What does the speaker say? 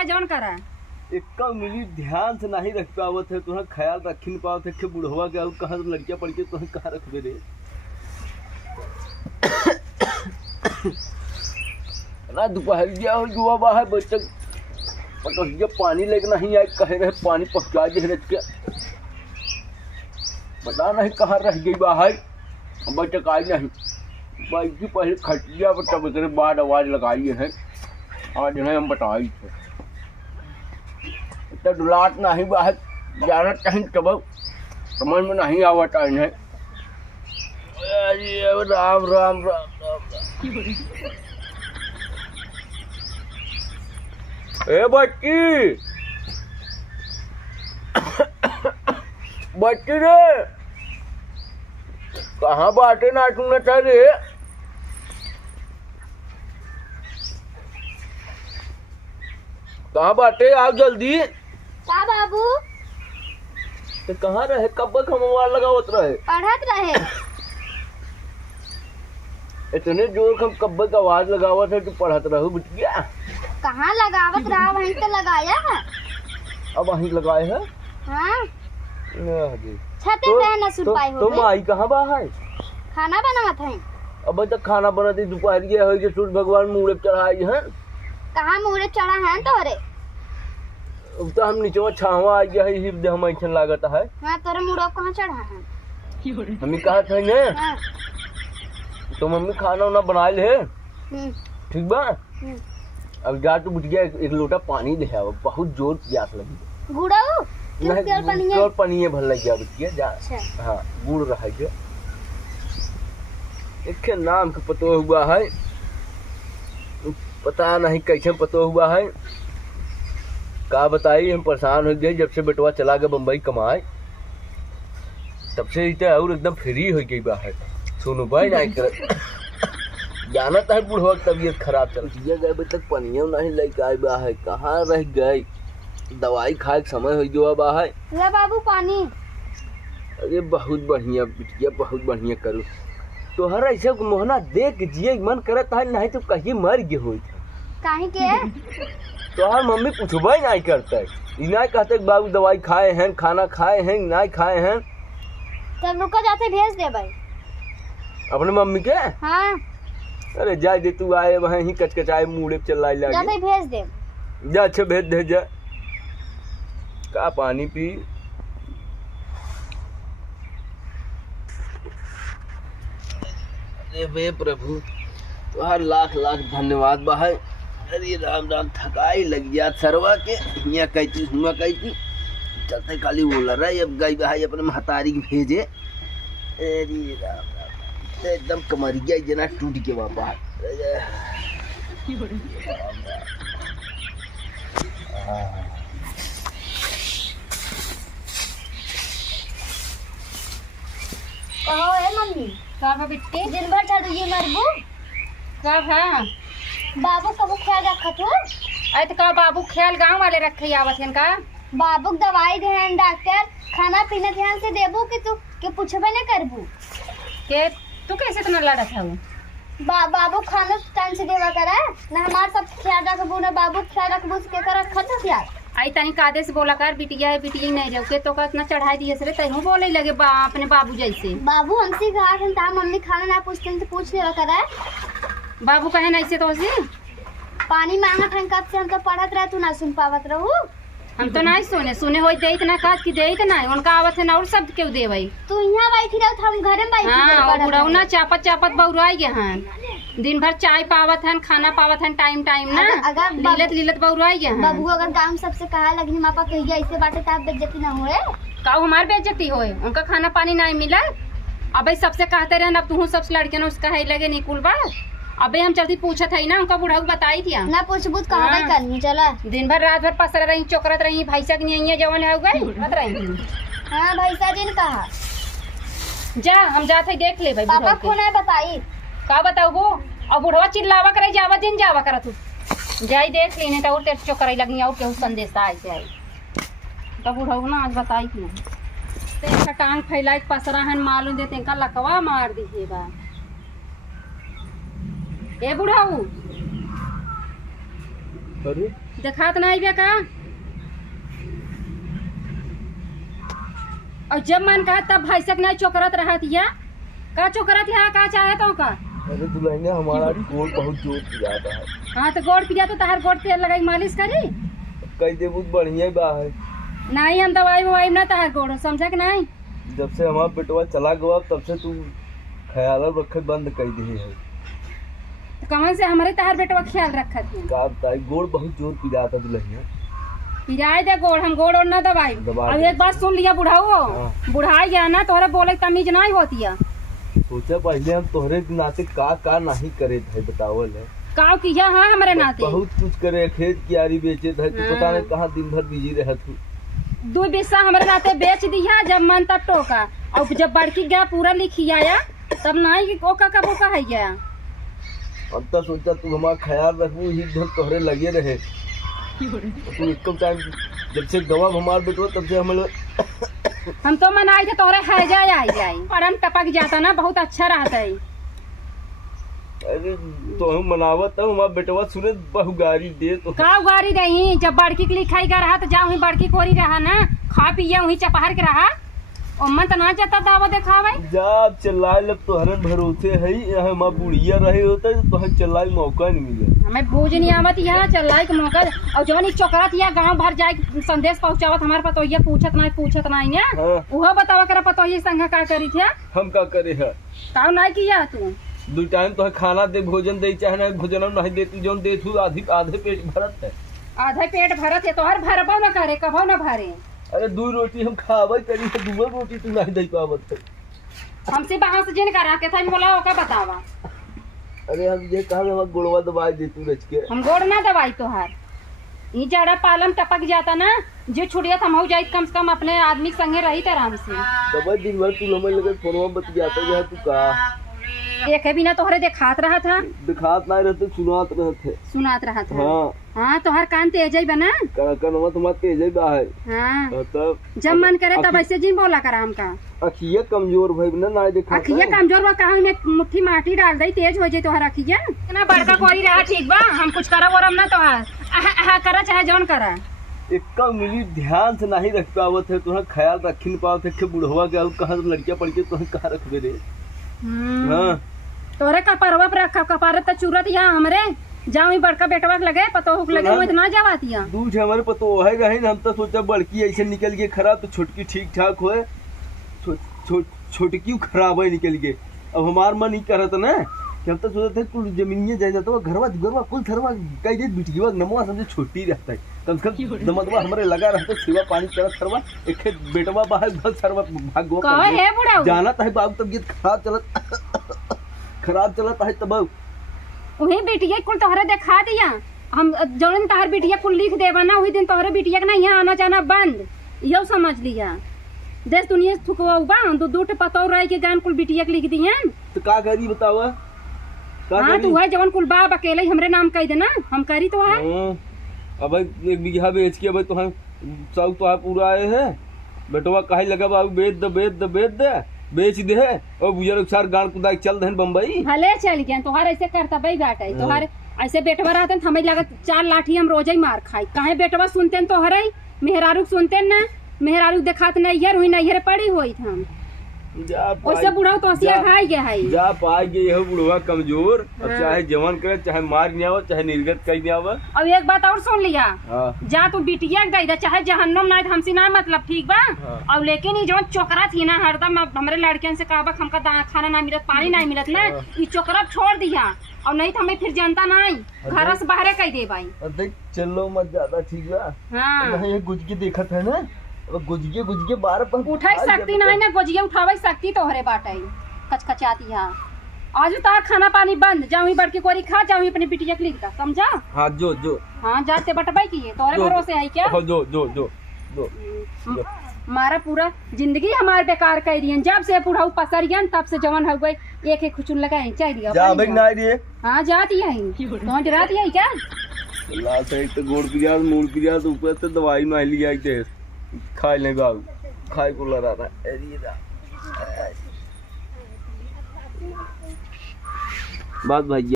चाहे जौन करा। इक्का मिली ध्यान से नहीं रख पावत है, तुहरा ख्याल रख नहीं पावत है कि बुढ़वा के और कहाँ लड़कियाँ पड़ के तुह कहाँ रखबे रे। ना दोपहरिया हो जुआ बाहर बच्चा पटोहिया पानी लेके नहीं आए, कहे रहे पानी पहुँचा दे रहे क्या, पता नहीं कहाँ रह गई बाहर। बच्चा आई नहीं बाइक पहले खटिया पर तब इतने बाद आवाज़ लगाई है, आज नहीं हम बताई थे इतना डुलाट नहीं बाहर जाना कहीं तब समझ में नहीं आवता इन्हें। राम राम राम राम ए बच्ची बच्ची रे कहाँ बाटे ना तुमने रे, कहाँ बाटे आप जल्दी। का बाबू तो कहाँ रहे, कब तक हम मोबाइल लगावत रहे, पढ़त रहे। इतने जोर हम कब तक आवाज लगावत है, तू पढ़त रहो बिटिया। कहाँ लगावत रहा, वहीं तो लगाया है। अब वहीं लगाए है। हाँ छते तो, पे न सुन पाई हो। तुम आई कहाँ बाहर, खाना बनावत है। अब तक खाना बना दी दोपहरिया हो गई, सूर्य भगवान मुँह चढ़ाई है। कहाँ मुहरे चढ़ा है तोरे, तो हम नीचे छावा आ गया है, हम ऐसा लागत है। हाँ तोरे मुड़ो कहाँ चढ़ा है। हम कहा थे ने हाँ। तो मम्मी खाना वाना बना ले ठीक बा। अब जा तू बुझ गया, एक लोटा पानी ले आओ, बहुत जोर प्यास लगी। गुड़ाऊ नहीं पानी भर लग गया बुझिया जा। हाँ गुड़ रहा है, एक नाम का पतो हुआ है, पता नहीं कैसे पतो हुआ है, का बताई। हम परेशान हो गए जब से बेटवा चला गया बम्बई कमाए, तब से इतना और एकदम फ्री हो गई बाहर। सुनो भाई नहीं कर जाना था बूढ़वा की तबीयत खराब चल गए, अभी तक पनिया नहीं लेके आए बाहर, कहाँ रह गए। दवाई खाए समय हो गया बाहर। ले बाबू पानी। अरे बहुत बढ़िया बिटिया, बहुत बढ़िया करूँ तोहरा ऐसे मोहना देख जिए मन करता है, नहीं तो कहीं मर गए हो। काहे के तोहर मम्मी पूछबे नहीं करते, नहीं कहते बाबू दवाई खाए हैं, खाना खाए हैं, नहीं खाए हैं। तब रुको जाते भेज दे भाई अपने मम्मी के। हाँ अरे जा दे, तू आए वहाँ ही कचकचाए मुड़े चल जाते भेज दे। जा अच्छा भेज दे जा। का पानी पी। अरे वे प्रभु तुहार लाख लाख धन्यवाद बाहर। अरे राम राम थकाई लग गया सरवा के, यहाँ कहती हुआ कहती चलते खाली बोल रहा है। अब गई भाई अपने महतारी की भेजे। अरे राम राम एकदम कमरिया जना टूट के बाबा। कहो है मम्मी कब बिट्टी दिन भर झाड़ू ये मरबू कब है बाबू कबू ख्याल रखत हो। अरे तो का बाबू ख्याल गांव वाले रखे आवत हैं का। बाबू दवाई ध्यान डॉक्टर खाना पीना ध्यान से देबू कि तू के पूछबे न करबू के तू कैसे इतना लड़त है। बाबू खाना टाइम से देवा करे ना, हमार सब ख्याल रखबू ना बाबू ख्याल रखबू के कर रखत हो ख्याल। आई तनी कादे से बोला कर बिटिया है बिटिया नहीं रहो के तो का इतना चढ़ाई दिए से तैहू बोले लगे अपने बाबू जैसे। बाबू हमसे कहा कि ता मम्मी खाना ना पूछते तो पूछ लेवा करे। बाबू कहे नहीं से तो से पानी मांगा था कब से हम तो पढ़त रहे, तू ना सुन पावत रहू। हम तो नहीं सुने हो दे इतना का कि दे इतना उनका आवत है ना और शब्द क्यों दे भाई। तू यहाँ बैठी रहो हम घरे में बैठी हाँ और बुढ़ौना चापत चापत बउराई गए हैं, दिन भर चाय पावत है खाना पावत है टाइम टाइम ना। अगर लीलत लीलत बउराई गए हैं। बाबू अगर काम सबसे कहा लगी मापा कहिए ऐसे बाटे तो आप बेइज्जती ना होए। का हमार बेइज्जती होए, उनका खाना पानी नहीं मिला। अब सबसे कहते रहे अब तू सबसे लड़के ने उसका है लगे निकुल बात। अबे हम चलती पूछत है ना उनका बुढ़ा बताई थी ना पूछबूत कहाँ हाँ। करनी चला दिन भर रात भर पसर रही चोकरत रही भैंसा की नहीं जवन है गई मत रही। हाँ भैसा जी ने कहा जा हम जाते देख ले भाई पापा को ना बताई का बताऊ वो। अब बुढ़वा चिल्लावा करे जावा दिन जावा कर तू जाई देख ली नहीं तो और तेरे चोकर लगी और केहू संदेश आई से आई तो बुढ़ऊ ना आज बताई थी ते टांग फैला पसरा है मालूम देते इनका लकवा मार दीजिए बा। ए बुढ़ाऊ अरे देखात नहीं बे का। और जब मन कहा तब भैंसक नहीं चोकरत रहत या का चोकरत है का चाहे तो का। अरे दुल्हनिया हमारा गोड़ बहुत जोर पियाता है। हाँ तो गोड़ पिया तो तहार गोड़ तेल लगाई मालिश करी। कई दे बहुत बढ़िया बा है। नहीं हम दवाई ववाई ना तहार गोड़ समझा कि नहीं। जब से हमारा बेटवा चला गया तब से तू ख्याल रखे बंद कर दी है। तो कहाँ से हमारे तहार बेटवा ख्याल रखत है। का बताई गोड़ बहुत जोर पियाता दुल्हनिया। पिराए दे गोड़ हम गोड़ और ना दवाई। अब एक बात सुन लिया बुढ़ाओ। हाँ। बुढ़ाई गया ना तोहरा बोले तमीज नहीं होती है। सोचा पहले हम तोहरे नाते का नहीं करे थे बतावल है। काव किया हाँ हमारे नाते बहुत कुछ करे खेत कियारी बेचे थे तू पता नहीं कहाँ दिन भर बिजी रह तू। 2 बिस्सा हमारे नाते बेच दिया जब मन तब टोका। और जब बड़की गया पूरा लिखी आया तब नहीं ओका का बोका है गया। अब तो सोचा तू हमारा ख्याल रखू ही धर तोहरे लगे रहे। तू एक टाइम जब से गवा हमार बेटवा तब से हम तो मनाई थे तोहरे है जाए आई जाए और हम टपक जाता ना बहुत अच्छा रहता है। अरे तो हम मनावत हूँ हमारा बेटवा सुने बहु गाड़ी दे तो का गाड़ी रही जब बड़की के लिखाई का रहा तो जाऊँ बड़की कोरी रहा ना खा पिए वही चपहर के रहा और मन तो ना चाहता दावा देखावे। जब चलाए लब तोहरन भरोसे है यहाँ हमारा बुढ़िया रहे होता तो हम चलाए मौका नहीं मिले। हमें बूझ नहीं आवत यहाँ चलाई के मौका और जवन ही चोकरत या गांव भर जाए संदेश पहुंचावत हमारे पतो ये पूछत नहीं है। हाँ। वो बतावा कर पतो ये संग का करी थे हम का करे है ताऊ नहीं किया तू 2 टाइम तो खाना दे भोजन दे चाहे नहीं भोजन नहीं दे तू जो दे तू आधे पेट भरत है। आधे पेट भरत है तो हर भरबो न करे कभो न भरे। अरे 2 रोटी हम खावे करी तो 2 रोटी तू नहीं दे पावत है। हमसे बाहर से जिन करा के था बोला ओका बतावा। अरे हम ये कहा हम गुड़वा दवाई दे तू रच के हम गोड़ ना दवाई तोहार ये जड़ा पालम टपक जाता ना जो छुड़िया था हम जाए कम से कम अपने आदमी संगे रही था आराम से। दवाई दिन भर तू हमें लगे फोनवा बत जाता है तू का एक भी ना तोहरे दिखात रहा था दिखात नहीं रहते सुनात रहा था। हाँ हाँ तोहर कान तेज है बना कनवा तुम्हारा तेज है बा है। हाँ तब जब मन करे तब ऐसे जिन बोला करा हमका। अखिया कमजोर भाई ना देखा अखिया कमजोर बा कहा में मुट्ठी माटी डाल दई तेज हो जाए तोहर अखिया ना बड़का कोरी रहा ठीक बा हम कुछ करा वरम ना तोहार आहा करा चाहे जौन करा एक मिली ध्यान से नहीं रख पावत है तुम्हारा ख्याल रख नहीं पावत है बुढ़वा गया कहाँ लड़कियां पड़ के तुम्हें कहाँ रखबे रे। हाँ तोरे कपरवा पर रखा कपारे तो चूरत यहाँ हमरे जाऊँ बड़का बेटवा लगे पतो हुक लगे वो इतना जवातिया दूध हमारे पतो है रहे हम तो सोचा बड़की ऐसे निकल गई खराब तो छोटकी ठीक ठाक होए छोटकी खराब है निकल गए। अब हमार मन ही करत ना कि हम तो सोचते थे कुल जमीनिया जाए जाता घरवा कुल थरवा कई दे बिटिया नमवा समझे छोटी रहता है कम से कम दमदवा हमारे लगा रहता सेवा पानी करत थरवा एक बेटवा बाहर घर थरवा भागो है बुढ़ा जाना है बाबू तबीयत खराब चलता है तब वही बिटिया कुल तोहरे दिखा दिया हम जो दिन तोहर बिटिया कुल लिख देवा ना वही दिन तोहरे बिटिया के ना यहाँ आना जाना बंद यो समझ लिया देश दुनिया थुकवा दो पतो रह के गान कुल बिटिया के लिख दी हैं तो का करी बतावा हाँ तू है जवन कुल बाप अकेले हमरे नाम कह देना हम करी तो है। अब 1 बीघा बेच के अब तो हम सब तो पूरा आए हैं बेटवा कहे लगा बाबू बेच दे बेच दे और बुजुर्ग सार गाड़ कुदा चल दे बम्बई भले चल गया तोहार ऐसे करता भाई बाटे तोहार ऐसे बेटवा रहते हमें लगा 4 लाठी हम रोज ही मार खाई काहे बेटवा सुनते तोहरे मेहरारू सुनते ना मेहरारू देखात नैहर हुई नैहर पड़ी हुई हम ओसे बुढ़ा तो हसिया खाई गया है जा पाई गई है बुढ़वा कमजोर अब चाहे जवान करे चाहे मार नहीं आवा चाहे निर्गत कर नहीं आवा। अब एक बात और सुन लिया जा तू बिटिया के दे चाहे जहन्नुम ना हमसे ना मतलब ठीक बा। अब लेकिन ये जो चोकरा थी ना हरदम हमारे लड़कियन से कहा हमका खाना ना मिलत पानी ना मिलत ना ये चोकरा छोड़ दिया और नहीं तो हमें फिर जनता नहीं घर से बाहर कह दे भाई चलो मत ज्यादा ठीक बा। हाँ गुज के देखत है ना गुजगे बार पर उठाई सकती नहीं ना गुजिया उठावे सकती तोहरे बाटे कचकचाती है आज तार खाना पानी बंद जाऊँ बड़की कोरी खा जाऊँ अपनी बिटिया के लिखता समझा। हाँ जो हाँ जाते बटबाई की तोहरे भरोसे है क्या जो मारा पूरा जिंदगी हमारे बेकार कर रही है जब से बुढ़ाऊ पसरियन तब से जवान हो गई एक खुचुन लगाए चाहिए। हाँ जाती है तो डराती है क्या तो गोड़ पिया तो ऊपर से दवाई नहीं लिया खाए नहीं बाबू खाए को लड़ा रहा बात भाई।